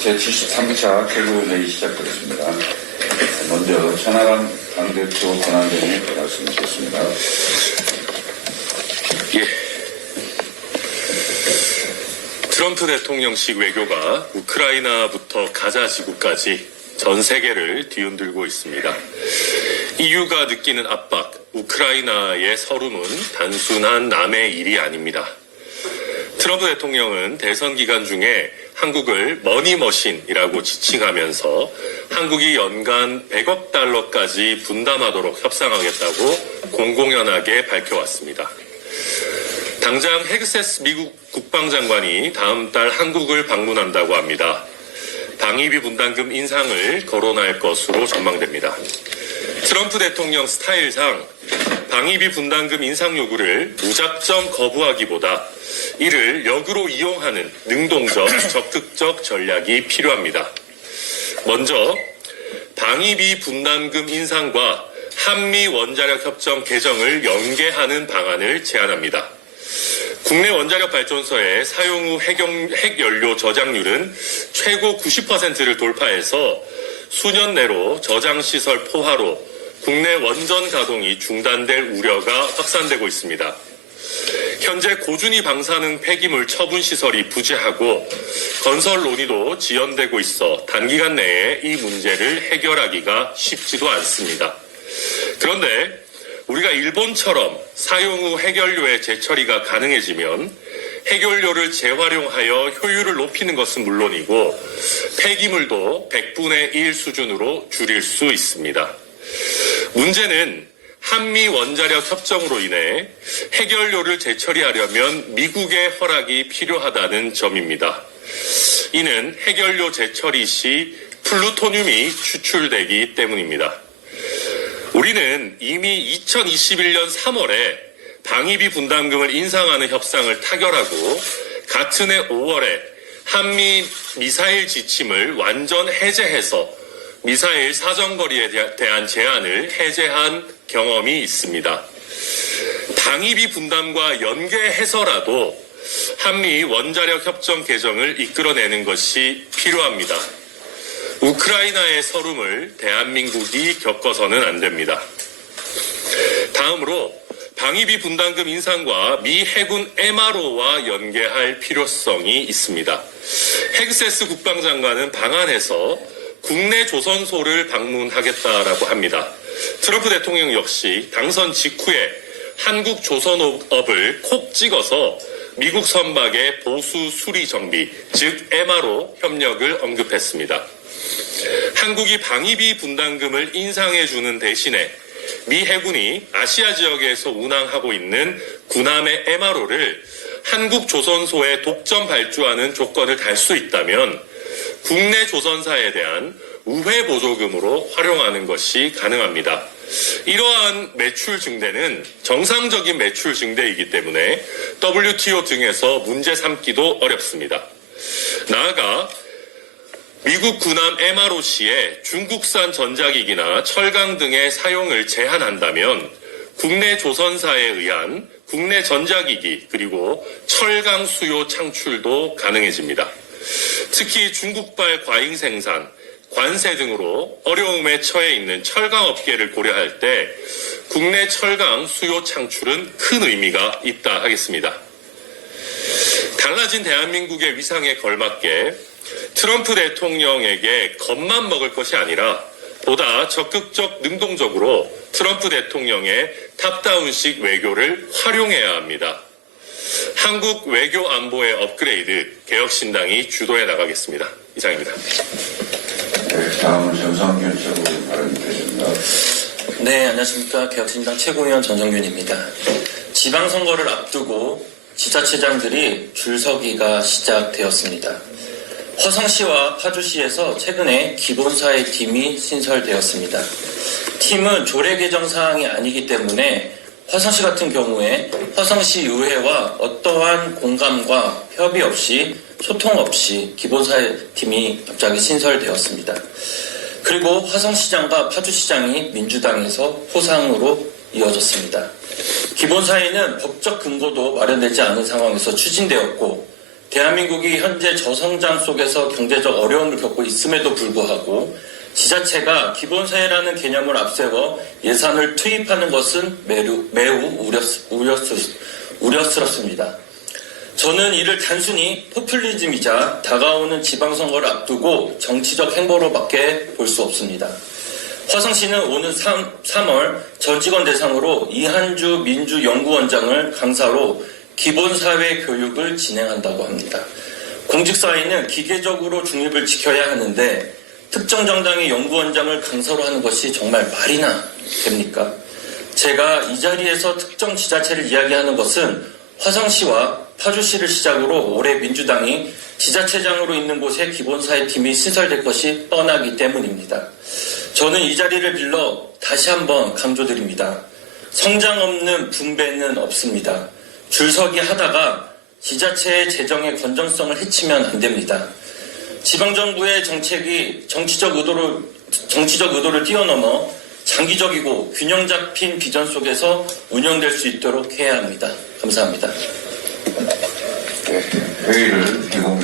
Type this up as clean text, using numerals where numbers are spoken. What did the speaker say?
제73차 최고 회의 시작하겠습니다. 먼저 천하람 당대표 권한대행이 말씀하시겠습니다. 예. 트럼프 대통령식 외교가 우크라이나부터 가자 지구까지 전 세계를 뒤흔들고 있습니다. EU가 느끼는 압박, 우크라이나의 서름은 단순한 남의 일이 아닙니다. 트럼프 대통령은 대선 기간 중에 한국을 머니머신이라고 지칭하면서 한국이 연간 100억 달러까지 분담하도록 협상하겠다고 공공연하게 밝혀왔습니다. 당장 헤그세스 미국 국방장관이 다음 달 한국을 방문한다고 합니다. 방위비 분담금 인상을 거론할 것으로 전망됩니다. 트럼프 대통령 스타일상 방위비 분담금 인상 요구를 무작정 거부하기보다 이를 역으로 이용하는 능동적, 적극적 전략이 필요합니다. 먼저 방위비 분담금 인상과 한미 원자력 협정 개정을 연계하는 방안을 제안합니다. 국내 원자력 발전소의 사용 후 핵연료 저장률은 최고 90%를 돌파해서 수년 내로 저장시설 포화로 국내 원전 가동이 중단될 우려가 확산되고 있습니다. 현재 고준위 방사능 폐기물 처분 시설이 부재하고 건설 논의도 지연되고 있어 단기간 내에 이 문제를 해결하기가 쉽지도 않습니다. 그런데 우리가 일본처럼 사용 후 핵연료의 재처리가 가능해지면 핵연료를 재활용하여 효율을 높이는 것은 물론이고 폐기물도 100분의 1 수준으로 줄일 수 있습니다. 문제는 한미 원자력 협정으로 인해 핵연료를 재처리하려면 미국의 허락이 필요하다는 점입니다. 이는 핵연료 재처리 시 플루토늄이 추출되기 때문입니다. 우리는 이미 2021년 3월에 방위비 분담금을 인상하는 협상을 타결하고 같은 해 5월에 한미 미사일 지침을 완전 해제해서 미사일 사정거리에 대한 제한을 해제한 경험이 있습니다. 방위비 분담과 연계해서라도 한미 원자력 협정 개정을 이끌어내는 것이 필요합니다. 우크라이나의 서름을 대한민국이 겪어서는 안 됩니다. 다음으로 방위비 분담금 인상과 미 해군 MRO와 연계할 필요성이 있습니다. 헤그세스 국방장관은 방한해서 국내 조선소를 방문하겠다라고 합니다. 트럼프 대통령 역시 당선 직후에 한국 조선업을 콕 찍어서 미국 선박의 보수 수리 정비, 즉 MRO 협력을 언급했습니다. 한국이 방위비 분담금을 인상해주는 대신에 미 해군이 아시아 지역에서 운항하고 있는 군함의 MRO를 한국 조선소에 독점 발주하는 조건을 달 수 있다면 국내 조선사에 대한 우회 보조금으로 활용하는 것이 가능합니다. 이러한 매출 증대는 정상적인 매출 증대이기 때문에 WTO 등에서 문제 삼기도 어렵습니다. 나아가 미국 군함 MRO 시에 중국산 전자기기나 철강 등의 사용을 제한한다면 국내 조선사에 의한 국내 전자기기 그리고 철강 수요 창출도 가능해집니다. 특히 중국발 과잉 생산, 관세 등으로 어려움에 처해 있는 철강 업계를 고려할 때 국내 철강 수요 창출은 큰 의미가 있다 하겠습니다. 달라진 대한민국의 위상에 걸맞게 트럼프 대통령에게 겁만 먹을 것이 아니라 보다 적극적 능동적으로 트럼프 대통령의 탑다운식 외교를 활용해야 합니다. 한국 외교 안보의 업그레이드 개혁신당이 주도해 나가겠습니다. 이상입니다. 네, 다음은 전성균 최고위원 발언드리겠습니다. 네, 안녕하십니까. 개혁신당 최고위원 전성균입니다. 지방선거를 앞두고 지자체장들이 줄서기가 시작되었습니다. 화성시와 파주시에서 최근에 기본사회 팀이 신설되었습니다. 팀은 조례 개정 사항이 아니기 때문에 화성시 같은 경우에 화성시 의회와 어떠한 공감과 협의 없이 소통 없이 기본사회팀이 갑자기 신설되었습니다. 그리고 화성시장과 파주시장이 민주당에서 포상으로 이어졌습니다. 기본사회는 법적 근거도 마련되지 않은 상황에서 추진되었고 대한민국이 현재 저성장 속에서 경제적 어려움을 겪고 있음에도 불구하고 지자체가 기본사회라는 개념을 앞세워 예산을 투입하는 것은 매우 우려스럽습니다. 저는 이를 단순히 포퓰리즘이자 다가오는 지방선거를 앞두고 정치적 행보로밖에 볼 수 없습니다. 화성시는 오는 3월 전 직원 대상으로 이한주 민주연구원장을 강사로 기본사회 교육을 진행한다고 합니다. 공직사회는 기계적으로 중립을 지켜야 하는데 특정 정당의 연구원장을 강사로 하는 것이 정말 말이나 됩니까? 제가 이 자리에서 특정 지자체를 이야기하는 것은 화성시와 파주시를 시작으로 올해 민주당이 지자체장으로 있는 곳에 기본사회팀이 신설될 것이 뻔하기 때문입니다. 저는 이 자리를 빌러 다시 한번 강조드립니다. 성장 없는 분배는 없습니다. 줄서기 하다가 지자체의 재정의 건전성을 해치면 안 됩니다. 지방정부의 정책이 정치적 의도를 뛰어넘어 장기적이고 균형 잡힌 비전 속에서 운영될 수 있도록 해야 합니다. 감사합니다. 네, 회의를 비공개